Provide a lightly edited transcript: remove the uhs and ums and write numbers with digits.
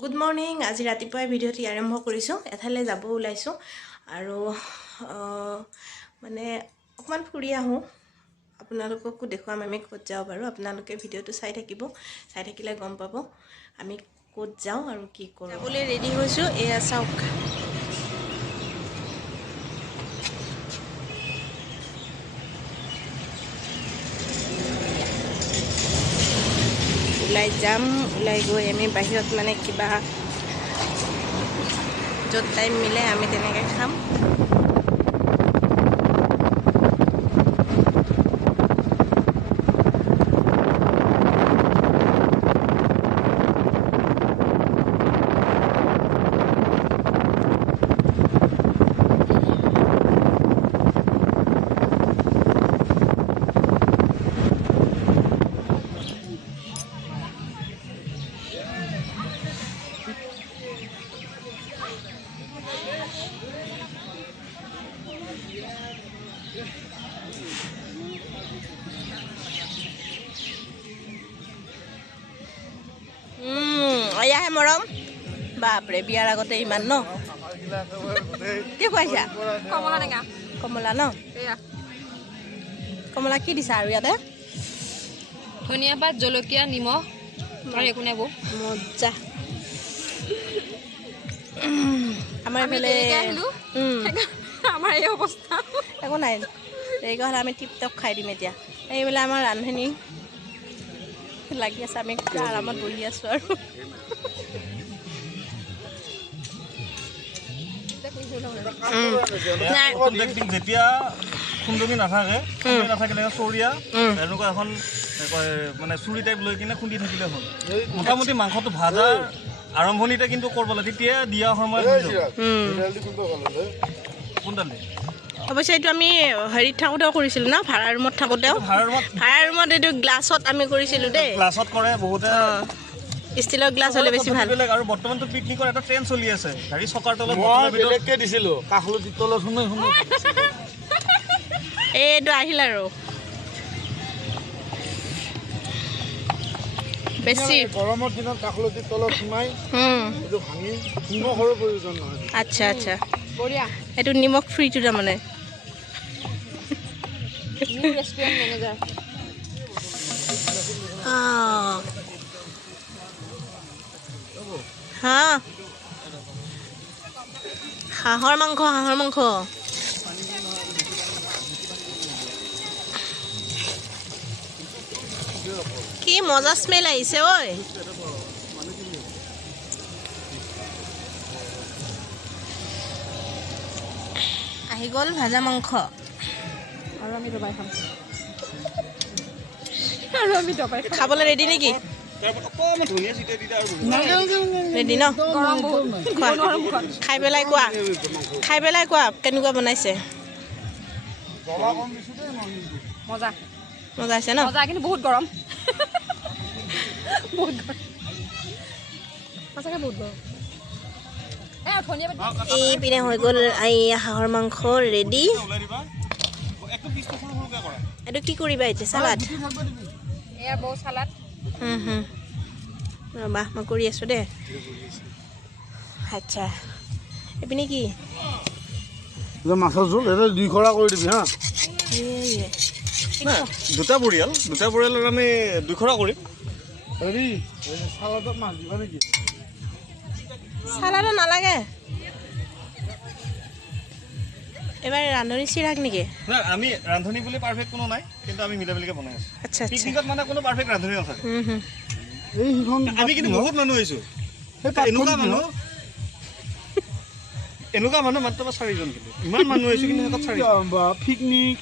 Good morning. আজি ৰাতিপুৱাই ভিডিঅ'টি আৰম্ভ কৰিছোঁ। এঠাইলৈ যাব ওলাইছোঁ আৰু মানে অকণমান ফুৰি আহোঁ। আপোনালোককো দেখুৱাম আমি ক'ত যাওঁ বাৰু। আপোনালোকে ভিডিঅ'টো চাই থাকিব, চাই থাকিলে গম পাব আমি ক'ত যাওঁ আৰু কি কৰোঁ। যাবলৈ ৰেডি হৈছোঁ। এয়া চাওক, ওলাই যাম। ওলাই গৈ আমি বাহিৰত মানে কিবা য'ত টাইম মিলে আমি তেনেকৈ খাম। এয়াহে মৰম। বাপৰে, বিয়াৰ আগতে ইমান ন? কি খুৱাইছা? কমলা টেঙা। কমলা ন? কমলা কি দিছা আৰু ইয়াতে? ধনিয়া পাত, জলকীয়া, নিমখ আৰু একো নাই বৌ। মজা। আমাৰ এইফালে আমাৰ এই অৱস্থা। একো নাই, দেৰিকৈ হ'লে আমি টিপ টপ খাই দিম এতিয়া। এইবিলাক আমাৰ ৰান্ধনি লাগি আছে, আমি আৰামত বহি আছোঁ আৰু। যেতিয়া খুন্দনি নাথাকে, নাথাকিলে চৰিয়া এনেকুৱা এখন মানে চুৰি টাইপ লৈ কিনে খুন্দি থাকিলে হ'ল। মোটামুটি মাংসটো ভাজা আৰম্ভণিতে কিন্তু কৰিব লাগে, তেতিয়া দিয়া সময়ত কোনডালি অৱশ্যে এইটো আমি হেৰিত থাকোঁতেও কৰিছিলোঁ ন, ভাড়া ৰুমত থাকোঁতেও। ভাড়া ৰুমত এইটো গ্লাছত আমি কৰিছিলোঁ দেই। গ্লাছত কৰে বহুতে, ষ্টিলৰ গ্লাছ হ'লে বেছি ভাল। আৰু বৰ্তমানতো পিকনিকৰ এটা ট্ৰেণ্ড চলি আছে, গাড়ী চকাৰ তলত দিছিলোঁ কাষলতি তলত এইটো আহিল আৰু বেছি গৰমৰ দিনত কাষলতিৰ তলত সোমাই এইটো ভাঙি নিমখৰো প্ৰয়োজন নহয়। আচ্ছা আচ্ছা, এইটো নিমখ ফ্ৰীটো তাৰমানে। Restaurant manager. হাঁহৰ মাংস, হাঁহৰ মাংস। কি মজা স্মেল আহিছে ঐ। আহি গ'ল ভাজা মাংস আৰু আমি দবাই খাম। আৰু আমি দবাই খাম। খাবলৈ ৰেডি নেকি? ৰেডি ন? গৰম বহুত। খোৱা, খাই পেলাই কোৱা, খাই পেলাই কোৱা কেনেকুৱা বনাইছে। মজা মজা হৈছে ন? মজা, কিন্তু বহুত গৰম। বহুত গৰম, সঁচাকৈ বহুত গৰম। এইপিনে হৈ গ'ল এই হাঁহৰ মাংস ৰেডি। এইটো কি কৰিবা এতিয়া? চালাড? এয়া বৌ চালাড। ৰ'বা মই কৰি আছোঁ দেই। আচ্ছা, এইপিনে কি? মাছৰ জোল এটা 2 খৰা কৰি দিবি হা। দুটা পৰিয়ালৰ আমি 2 খৰা কৰিম। হেৰি চালাডত মাছ দিবা নেকি? চালাডত নালাগে, এবাৰ ৰান্ধনি চিৰাক নেকি? নাই, আমি ৰান্ধনি বুলি পাৰফেক্ট কোনো নাই, কিন্তু আমি মিলা মিলিকে বনাই আছোঁ। আচ্ছা আচ্ছা, পিকনিকত মানে কোনো পাৰফেক্ট ৰান্ধনি নাথাকে। এই সিখন আমি কিন্তু বহুত মানুহ আহিছোঁ। এনেকুৱা মানুহ মাত্ৰ 4জন, কিন্তু ইমান মানুহ আহিছোঁ কিন্তু সিহঁতত 4জন। পিকনিক